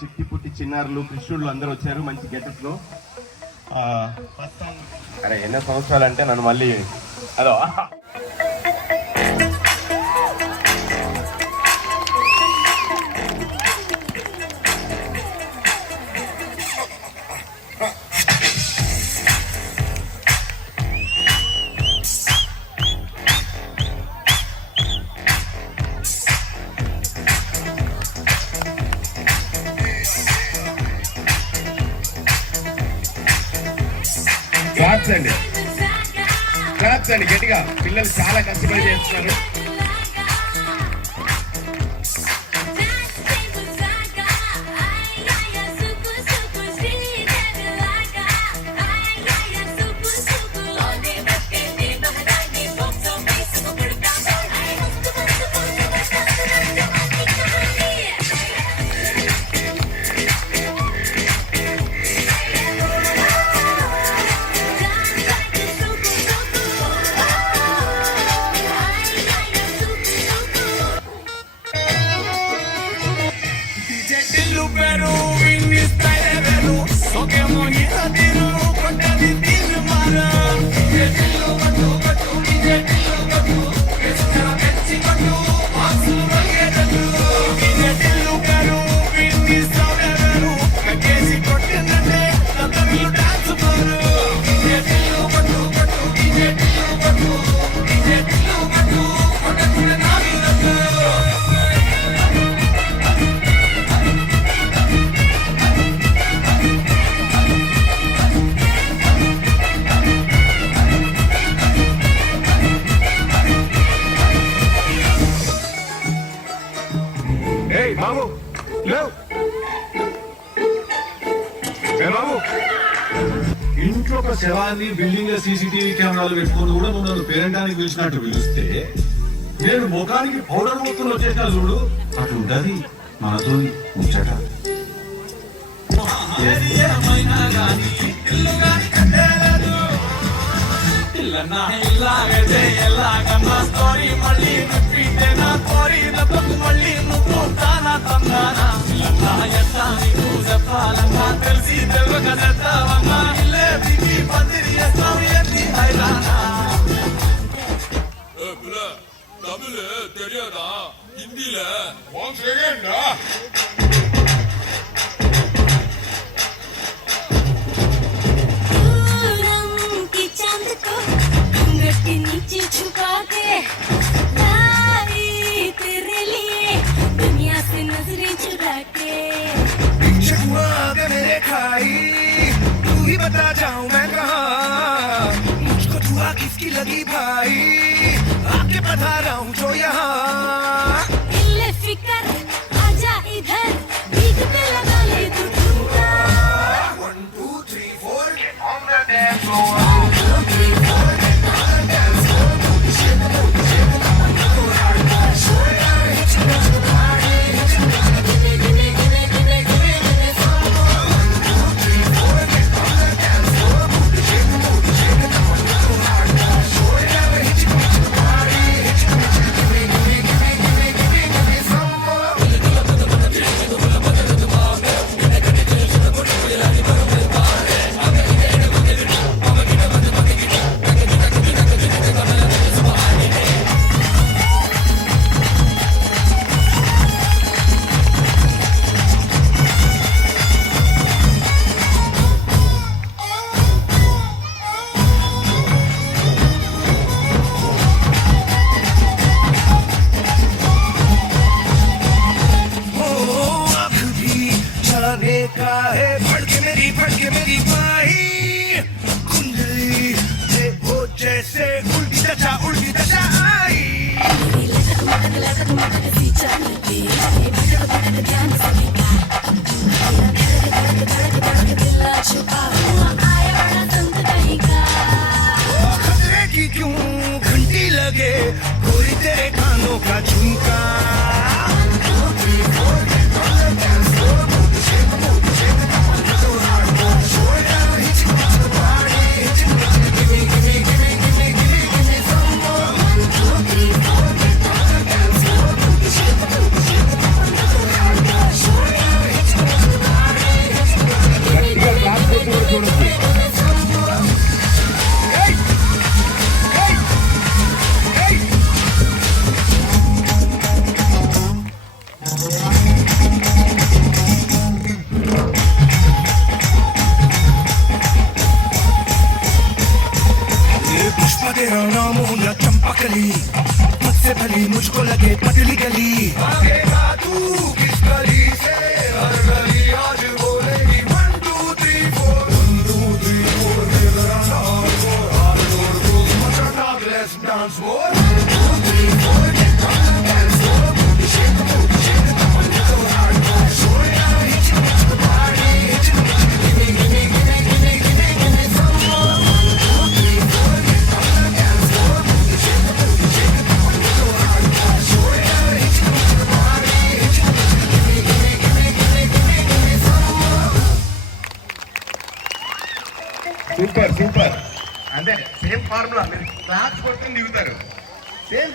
చిట్టి పుట్టి చిన్నారులు కృష్ణుళ్ళు అందరూ వచ్చారు మంచి గెటప్ లో. అరే ఎన్నో సంవత్సరాలు అంటే నన్ను మళ్ళీ అదో క్లాప్స్ అండి గట్టిగా. పిల్లలు చాలా కష్టపడి చేస్తున్నారు. ఇంట్లో ఒక శవాన్ని బిల్డింగ్ లో సీసీటీవీ కెమెరాలు పెట్టుకుని కూడా నువ్వు నన్ను పేరెంటానికి పిలిచినట్టు పిలిస్తే నేను ముఖానికి పౌడర్ మొత్తం వచ్చేసిన చూడు అటు ఉంటది మనతో ముచ్చట. తెలిసి தமிழ் தெரியாதா? ஹிந்தில नीचे छुपा के लाई तेरे लिए दुनिया से नजरें चुरा के मेरे खाई तू ही बता जाऊं मैं कहाँ मुझको दुआ किसकी लगी भाई आके बता रहा हूँ जो यहाँ फिकर आजा इधर भीख पे लगा ले तू ठुमका 1 2 3 4 get on the dance floor. Phadke मेरी भाई कुंडली देखो जैसे उल्टी दशा आई खतरे की क्यों घंटी लगे गोरी तेरे कानों का झुमका Sure. गली मुझसे भली मुझको लगे पतली गली भागेगा तू किस गली से हर गली आज बोलेगी 1 2 3 4 1 2 3 4 मेरा नाम को हाथ जोड़ दो मचा डांस लेट्स डांस बोल 1 2 3 4 get on the dance floor shake the booty shake the bum so hard show ya hit the party hit give me some more 1 2 3 4 get on the dance floor shake the booty shake the bum so hard show ya hit the party hit give me some more super super అంటే same formula మీరు claps కొట్టుకుని దిగుతారు same